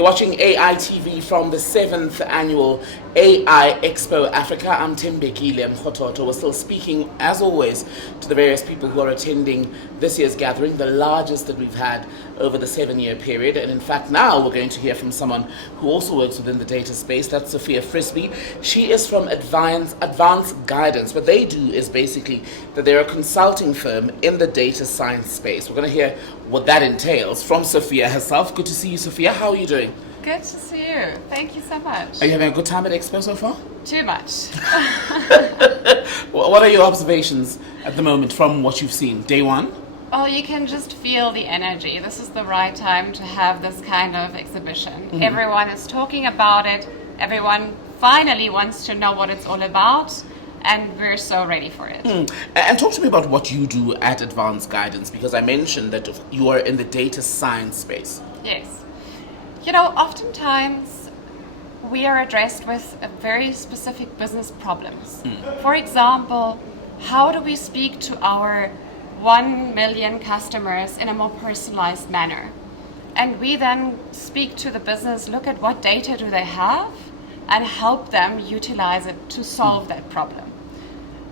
You're watching AI TV from the 7th annual AI Expo Africa. I'm Tembekile Mkhototo. We're still speaking, as always, to the various people who are attending this year's gathering, the largest that we've had over the 7-year period. And in fact, now we're going to hear from someone who also works within the data space. That's Sophia Frisbie. She is from AdvanceGuidance. What they do is basically that they're a consulting firm in the data science space. We're going to hear what that entails from Sophia herself. Good to see you, Sophia. How are you doing? Good to see you. Thank you so much. Are you having a good time at Expo so far? Too much. What are your observations at the moment from what you've seen? Day one? Well, you can just feel the energy. This is the right time to have this kind of exhibition. Mm-hmm. Everyone is talking about it. Everyone finally wants to know what it's all about. And we're so ready for it. And talk to me about what you do at AdvanceGuidance, because I mentioned that you are in the data science space. Yes. You know, oftentimes we are addressed with very specific business problems. For example, how do we speak to our 1 million customers in a more personalized manner? And we then speak to the business, look at what data do they have, and help them utilize it to solve that problem.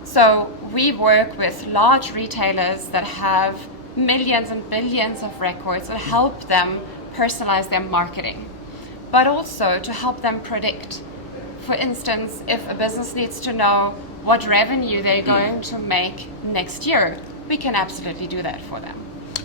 So we work with large retailers that have millions and billions of records and help them personalize their marketing, but also to help them predict. For instance, if a business needs to know what revenue they're going to make next year, we can absolutely do that for them.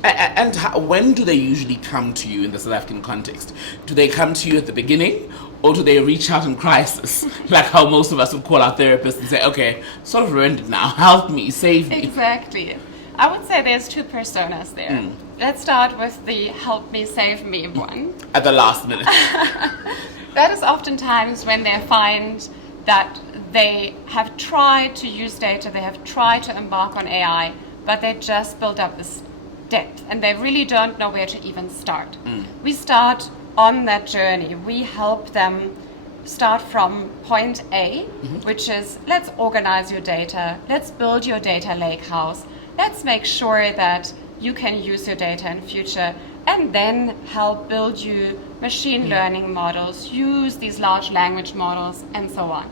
And when do they usually come to you in the South African context? Do they come to you at the beginning, or do they reach out in crisis, like how most of us would call our therapist and say, okay, sort of ruined it now, help me, save me? Exactly. I would say there's two personas there. Let's start with the help me, save me one. At the last minute. That is oftentimes when they find that they have tried to use data, they have tried to embark on AI, but they just built up this depth and they really don't know where to even start. We start on that journey. We help them start from point A, which is let's organize your data, let's build your data lakehouse, let's make sure that you can use your data in future, and then help build you machine learning models, use these large language models, and so on.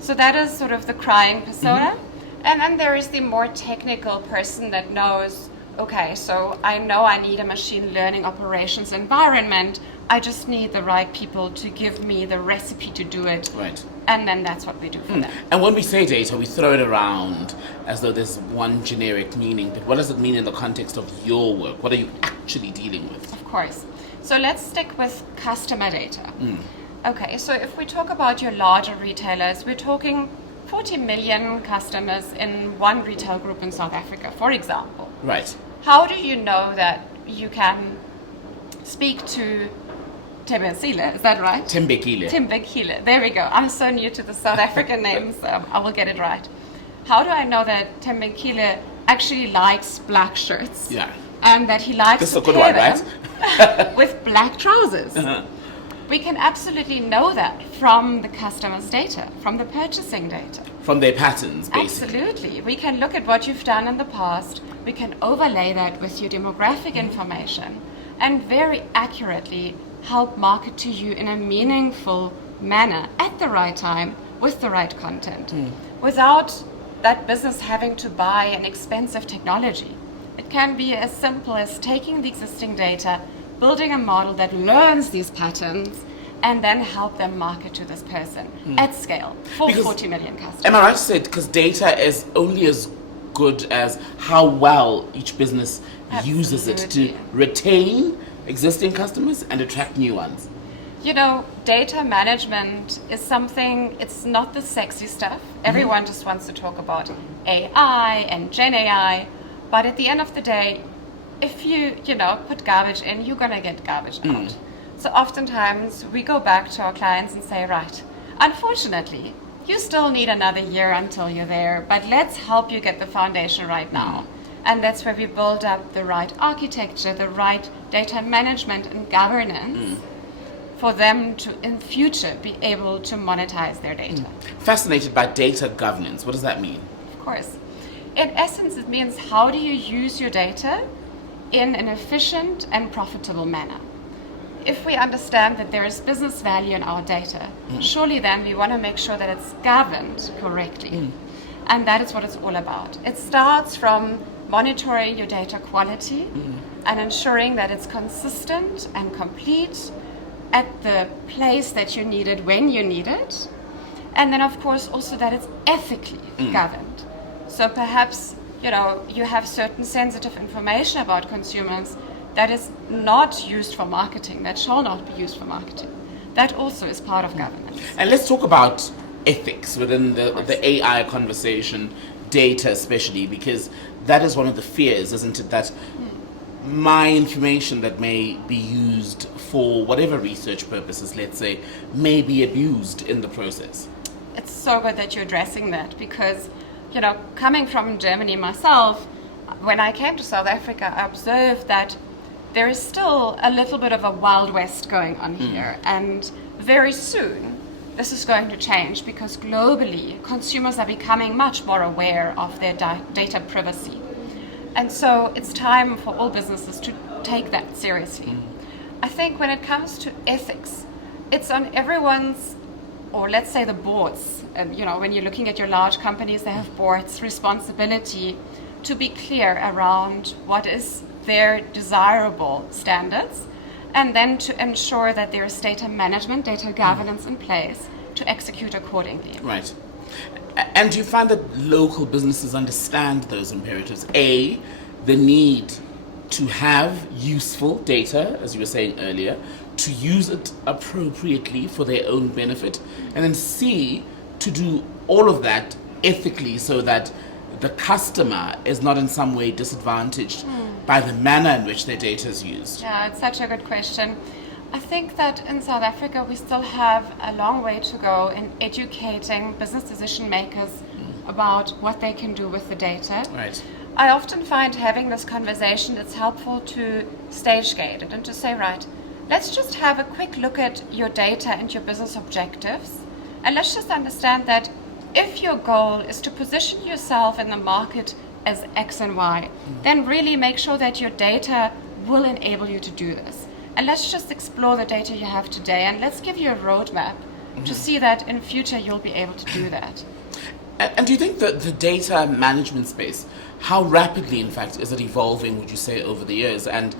So that is sort of the crying persona. And then there is the more technical person that knows, okay, so I know I need a machine learning operations environment. I just need the right people to give me the recipe to do it. Right. And then that's what we do for them. And when we say data, we throw it around as though there's one generic meaning. But what does it mean in the context of your work? What are you actually dealing with? Of course. So let's stick with customer data. Okay, so if we talk about your larger retailers, we're talking 40 million customers in one retail group in South Africa, for example. Right. How do you know that you can speak to Tembekile, is that right? Tembekile. Tembekile, there we go. I'm so new to the South African names, I will get it right. How do I know that Tembekile actually likes black shirts? Yeah. And that he likes to pair them with black trousers? We can absolutely know that from the customer's data, from the purchasing data. From their patterns, basically. Absolutely. We can look at what you've done in the past. We can overlay that with your demographic information and very accurately help market to you in a meaningful manner at the right time with the right content without that business having to buy an expensive technology. It can be as simple as taking the existing data, building a model that learns these patterns, and then help them market to this person at scale for 40 million customers. Am I right to say, because data is only as good as how well each business uses it to retain existing customers and attract new ones? You know, data management is something, it's not the sexy stuff. Everyone just wants to talk about AI and Gen AI, but at the end of the day, if you put garbage in, you're going to get garbage out. So oftentimes we go back to our clients and say, right, unfortunately, you still need another year until you're there, but let's help you get the foundation right now. And that's where we build up the right architecture, the right data management and governance for them to, in future, be able to monetize their data. Fascinated by data governance. What does that mean? Of course. In essence, it means how do you use your data in an efficient and profitable manner. if we understand that there is business value in our data, surely then we want to make sure that it's governed correctly. And that is what it's all about. It starts from monitoring your data quality and ensuring that it's consistent and complete at the place that you need it when you need it. And then, of course, also that it's ethically governed. So perhaps, you have certain sensitive information about consumers that is not used for marketing, that shall not be used for marketing. That also is part of governance. And let's talk about ethics within the AI conversation, data especially, because that is one of the fears, isn't it, that my information that may be used for whatever research purposes, let's say, may be abused in the process. It's so good that you're addressing that because, coming from Germany myself, when I came to South Africa, I observed that there is still a little bit of a Wild West going on here. And very soon, this is going to change because globally, consumers are becoming much more aware of their data privacy. And so it's time for all businesses to take that seriously. I think when it comes to ethics, it's on everyone's, or let's say the boards, when you're looking at your large companies, they have boards' responsibility to be clear around what is their desirable standards, and then to ensure that there is data management, data governance in place to execute accordingly. Right. And do you find that local businesses understand those imperatives? A, the need to have useful data, as you were saying earlier, to use it appropriately for their own benefit, and then C, to do all of that ethically so that the customer is not in some way disadvantaged by the manner in which their data is used? Yeah, it's such a good question. I think that in South Africa we still have a long way to go in educating business decision makers about what they can do with the data. Right. I often find having this conversation, it's helpful to stage gate it and to say, right, let's just have a quick look at your data and your business objectives. And let's just understand that if your goal is to position yourself in the market as X and Y, then really make sure that your data will enable you to do this. And let's just explore the data you have today and let's give you a roadmap to see that in future you'll be able to do that. And do you think that the data management space, how rapidly, in fact, is it evolving, would you say, over the years? And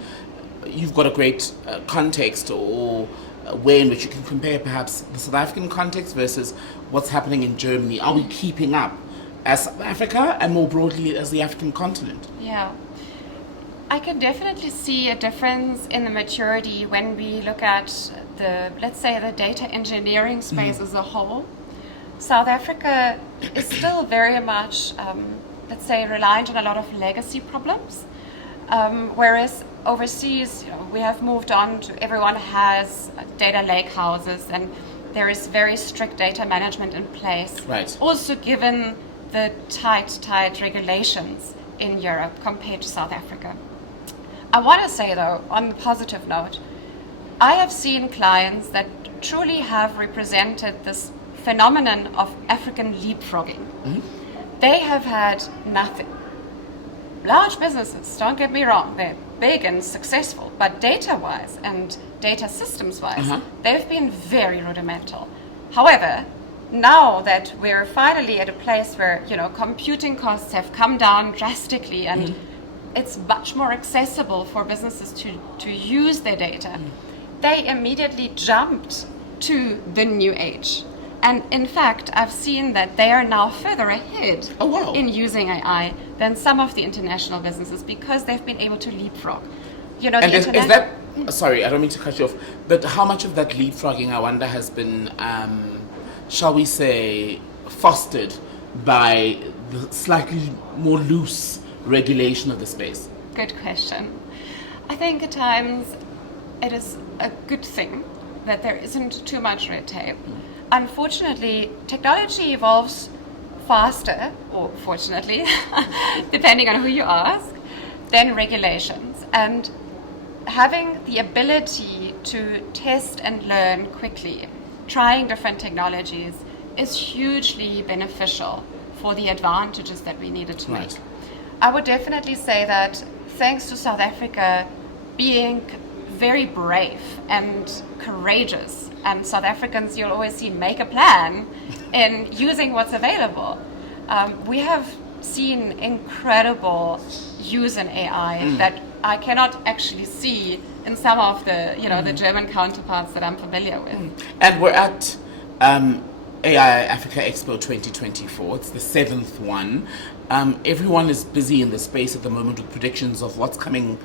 you've got a great context or a way in which you can compare perhaps the South African context versus what's happening in Germany. Are we keeping up as South Africa and more broadly as the African continent? Yeah. I can definitely see a difference in the maturity when we look at let's say, the data engineering space as a whole. South Africa is still very much, let's say, reliant on a lot of legacy problems, whereas overseas, we have moved on to everyone has data lake houses and there is very strict data management in place. Right. Also given the tight regulations in Europe compared to South Africa. I want to say though, on the positive note, I have seen clients that truly have represented this phenomenon of African leapfrogging. They have had nothing. Large businesses, don't get me wrong, they're big and successful, but data-wise and data systems-wise, they've been very rudimental. However, now that we're finally at a place where, computing costs have come down drastically and it's much more accessible for businesses to use their data, they immediately jumped to the new age. And in fact, I've seen that they are now further ahead in using AI than some of the international businesses because they've been able to leapfrog. And is that, sorry, I don't mean to cut you off, but how much of that leapfrogging, I wonder, has been, shall we say, fostered by the slightly more loose regulation of the space? Good question. I think at times it is a good thing that there isn't too much red tape. Unfortunately, technology evolves faster, or fortunately, depending on who you ask, than regulations. And having the ability to test and learn quickly, trying different technologies, is hugely beneficial for the advantages that we needed to make. I would definitely say that thanks to South Africa being very brave and courageous. And South Africans, you'll always see, make a plan in using what's available. We have seen incredible use in AI that I cannot actually see in some of the, the German counterparts that I'm familiar with. And we're at AI Africa Expo 2024. It's the 7th one. Everyone is busy in the space at the moment with predictions of what's coming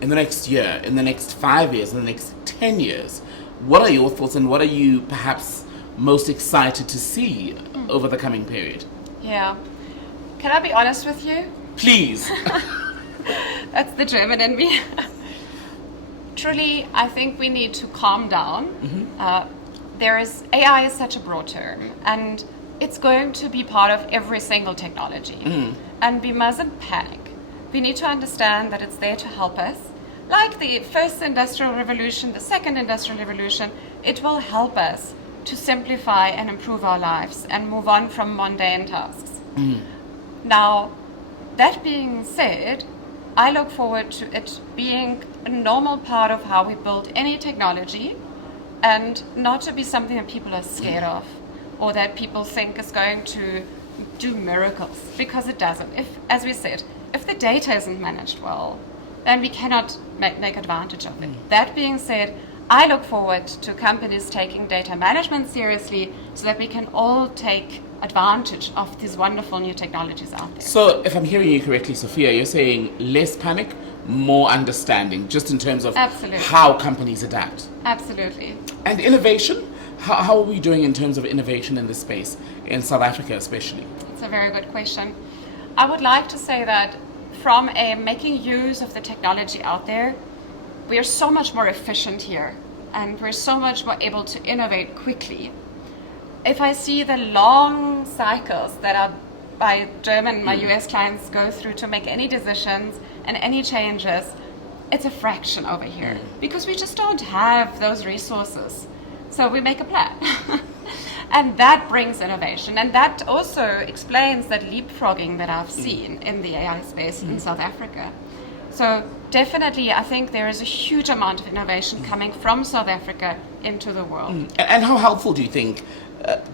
in the next year, in the next 5 years, in the next 10 years. What are your thoughts, and what are you perhaps most excited to see over the coming period? Yeah. Can I be honest with you? Please. That's the German in me. Truly, I think we need to calm down. AI is such a broad term, and it's going to be part of every single technology. And we mustn't panic. We need to understand that it's there to help us. Like the first industrial revolution, the second industrial revolution, it will help us to simplify and improve our lives and move on from mundane tasks. Now, that being said, I look forward to it being a normal part of how we build any technology, and not to be something that people are scared of or that people think is going to do miracles, because it doesn't. As we said, if the data isn't managed well, then we cannot make advantage of it. That being said, I look forward to companies taking data management seriously so that we can all take advantage of these wonderful new technologies out there. So if I'm hearing you correctly, Sophia, you're saying less panic, more understanding, just in terms of Absolutely. How companies adapt. Absolutely. And innovation? How are we doing in terms of innovation in this space, in South Africa especially? It's a very good question. I would like to say that from making use of the technology out there, we are so much more efficient here, and we're so much more able to innovate quickly. If I see the long cycles that my US clients go through to make any decisions and any changes, it's a fraction over here, because we just don't have those resources. So we make a plan. And that brings innovation. And that also explains that leapfrogging that I've seen in the AI space in South Africa. So definitely, I think there is a huge amount of innovation coming from South Africa into the world. And how helpful do you think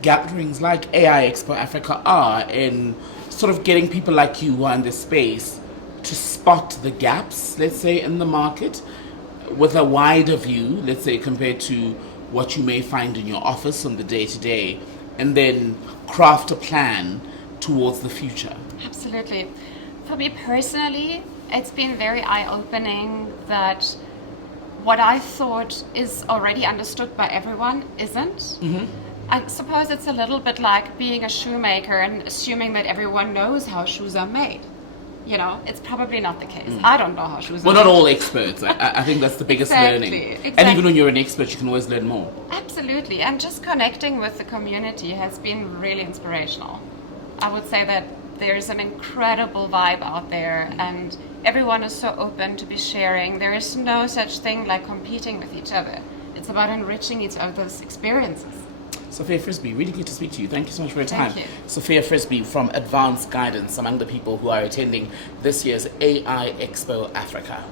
gatherings like AI Expo Africa are in sort of getting people like you who are in this space to spot the gaps, let's say, in the market with a wider view, let's say, compared to what you may find in your office on the day-to-day, and then craft a plan towards the future? Absolutely. For me personally, it's been very eye-opening that what I thought is already understood by everyone isn't. I suppose it's a little bit like being a shoemaker and assuming that everyone knows how shoes are made. It's probably not the case. I don't know how shoes are made. Well, not all experts. I think that's the biggest learning. Exactly. And even when you're an expert, you can always learn more. Absolutely. And just connecting with the community has been really inspirational. I would say that there's an incredible vibe out there, and everyone is so open to be sharing. There is no such thing like competing with each other. It's about enriching each other's experiences. Sophia Frisbie, really good to speak to you. Thank you so much for your time. Thank you. Sophia Frisbie from AdvanceGuidance, among the people who are attending this year's AI Expo Africa.